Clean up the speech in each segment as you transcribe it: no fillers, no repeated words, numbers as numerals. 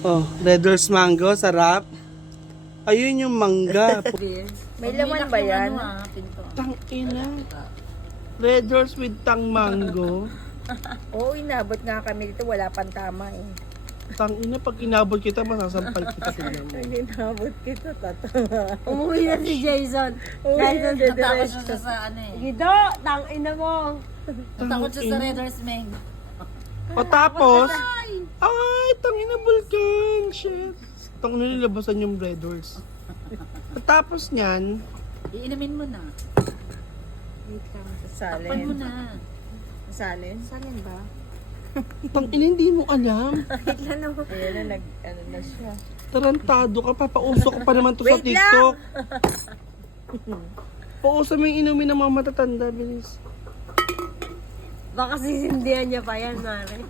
Oh, Red Horse Mango, sarap. Ayun yung mangga. May laman ba yan? Tang ina. Red Horse with tang mango. Oo, inabot nga kami dito. Wala pang tama eh. Tang ina, pag inabot kita, masasampal kita. Tingnan mo. Pag inabot kita, tatawa. Umuwi na si Jason. Jason, Natakot siya sa ano eh. Gido, tangina mo. Natakot siya sa Red Horse Meng. O tapos, ay, tang ina vulkan. Shit. Tang ina nilabasan yung Red Horse. At tapos niyan, Iinumin mo na. Wait lang. Takpan mo Salin. na. Salin? Salin ba? tang ina hindi mo alam. Wait lang ako. Ayan na, ano na siya. Tarantado ka, papauso ka pa naman to sa Wait TikTok. Pauso mo yung inumin ng mga matatanda, bilis. Baka sisindihan niya pa yan, Mare.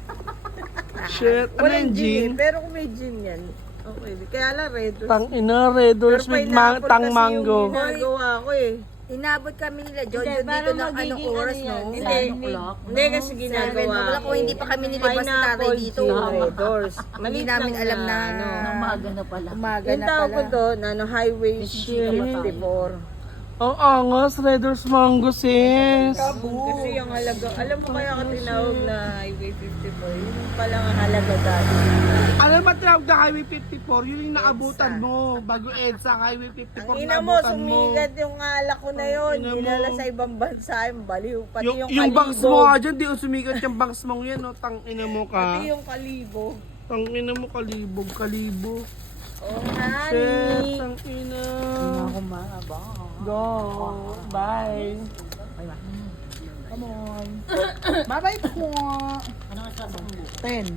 Shit, ano yung Walang gin gin? eh, pero kung may gin yan. Okay. Kaya lang red. Tang ina, Red Horse Pero with pineapple tang kasi mango. yung ginagawa ko eh. Inabot kami nila, Jojo, Hindi, dito parang ng anong magiging oras, ano no? yan, Hindi, 7 o'clock. hindi kasi ginagawa. Wala ko, hindi pa kami nilabas ni tatay dito. Red Doors. Hindi namin alam na Nung maaga na pala. umaga Yung na tawag ko pala. doon, Highway Shit. 54. Ang angas, Red Horse Mango, sis. Kasi yung halaga, alam mo kaya ka tinawag na Highway 54, yun pala ang halaga dati. Alam ba tinawag na Highway 54? Yun yung naabutan mo. Bago EDSA, Highway 54 Ang ina mo, naabutan mo. sumigat yung alak ko na yun. Ang ina mo. Dinala sa ibang bansa, yung baliw. Pati yung Yung bangs kalibog. mo nga dyan, di yung sumigat yung bangs mong yan, no? Tang ina mo ka. Pati yung kalibog. Tang ina mo, kalibog, kalibog. Oh, Shit, honey. tang ina. Kumaba. Go. Bye. Come on. Bye-bye po. Ano ka sa bangbo? 10.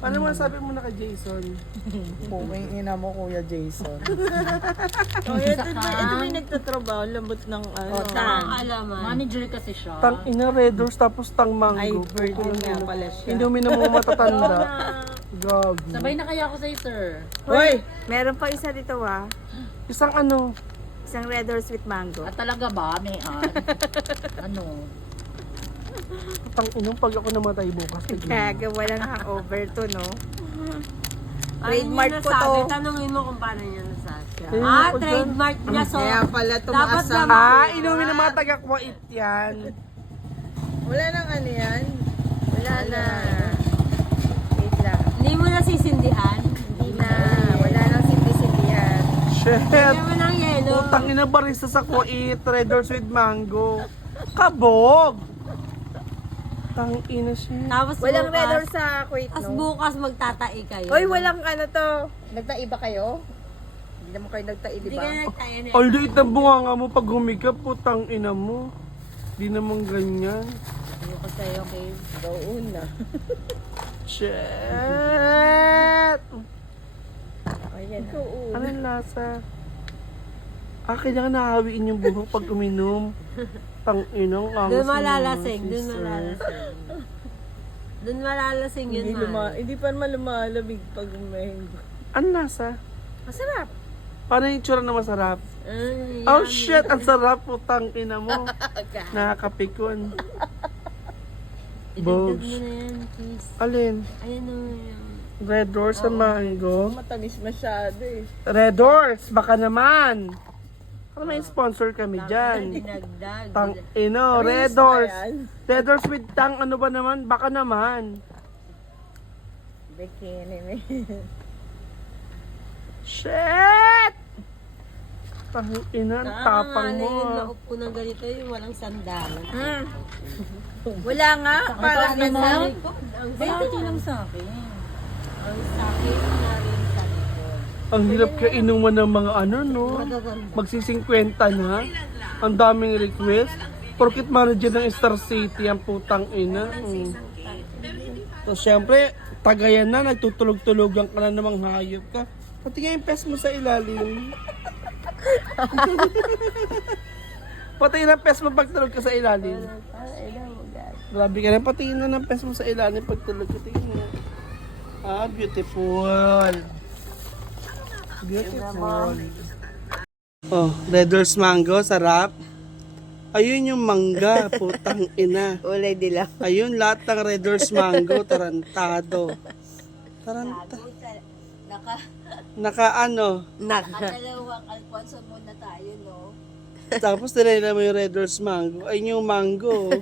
Ano mo sabi mo na kay Jason? Puking ina mo, Kuya Jason. Oh, ito may nagtatrabaho, lambot ng ano. Alaman. Manager kasi siya. Tang ina, Red Horse, tapos tang mango. Ay, virgin nga pala siya. Inumin na mga matatanda. Gagi. Sabay na kaya ako sa'yo, sir. Hoy! Meron pa isa dito Isang ano, Isang Red Horse with mango. At talaga ba, Mayan? Ano? tang inong pag ako namatay bukas. Kaya wala na over to, no? Trademark Trademark ko nasabi, to. tanongin mo kung paano niya nasabi. Eh, Ah, ako dyan. trademark niya. So, Kaya pala dapat tumaas ang... naman. Inumin ng mga taga-Kuwait yan. Wala nang ano yan? Wala na. Wait lang. Hindi mo nasisindihan. Hindi na. Wala nang sindi-sindihan. Shit. Hindi mo ng yelo. Putang ina barista sa Kuwait, Red Horse with mango. Kabog! Tang ina siya. Tapos Walang bukas, Red Horse sa Kuwait, Tapos no? bukas magtatai kayo. Hoy, walang ano to. Nagtaiba kayo? Hindi naman kayo nagtai, di Hindi ba? ka nagtayo na. All liit na bunganga mo pag humikap, putang ina mo. Di naman ganyan. Ayoko sa'yo, okay? Doon na. Shit! Ayan. Ikaw, Anong lasa? Akin na nahawiin yung buhok pag uminom. Tang inang angas. Doon mo malalasing, naman, doon sister. malalasing. Doon malalasing yun, man. Hindi pa naman lumalamig pag mango. Anong lasa? Masarap. Paano yung tsura na masarap? Oh shit, ang sarap, putang ina mo. Nakakapikon. Idagdag Bogs. mo na yan, please. Alin? Ayan o yan. Red Horse sa mango? Matamis masyado eh. Red Horse, baka naman. Para may sponsor kami dyan. Dinagdag. Tang ino, Red Reels na Horse. yan. Red Horse with tang ano ba naman? Baka naman. Bikini me. Shit! Tang ina, ang tapang mo. Yung ah. maupo ng ganito, yung walang sandalan. Wala nga. Parang Ang sa likod. Ang Bakit lang sa akin? sakit na rin sa likod. Ang hirap ka inuman ng mga ano, no? Magsi-50 na. Ang daming request. Porkit manager ng Star City, ang putang ina. So, syempre, tagayan na, nagtutulog-tulogan ka na namang hayop ka. Pati nga yung pes mo sa ilalim. Pati na pes mo pagtulog ka sa ilalim. Grabe ka na, pati na ng pes mo sa ilalim pagtulog ka. Tingin mo. Ah, beautiful. Beautiful. Oh, Red Horse Mango, sarap. Ayun yung mangga, putang ina. Ulay dila. Ayun, lahat ng Red Horse Mango, tarantado. Taranta. Naka ano. Dalawang Alfonso muna tayo, no? Tapos tinila mo yung Red Horse Mango. Ay, yung mango.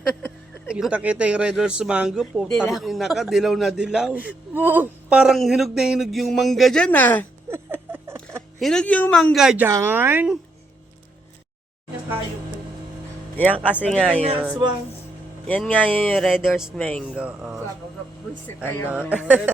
Kita-kita yung Red Horse Mango. Putang ina ka, dilaw na dilaw. Parang hinog na hinog yung mangga dyan, ah. Hinog yung mangga dyan. Yan kasi nga yun. Aswang. Yan nga yun yung Red Horse Mango. Oh. Ano?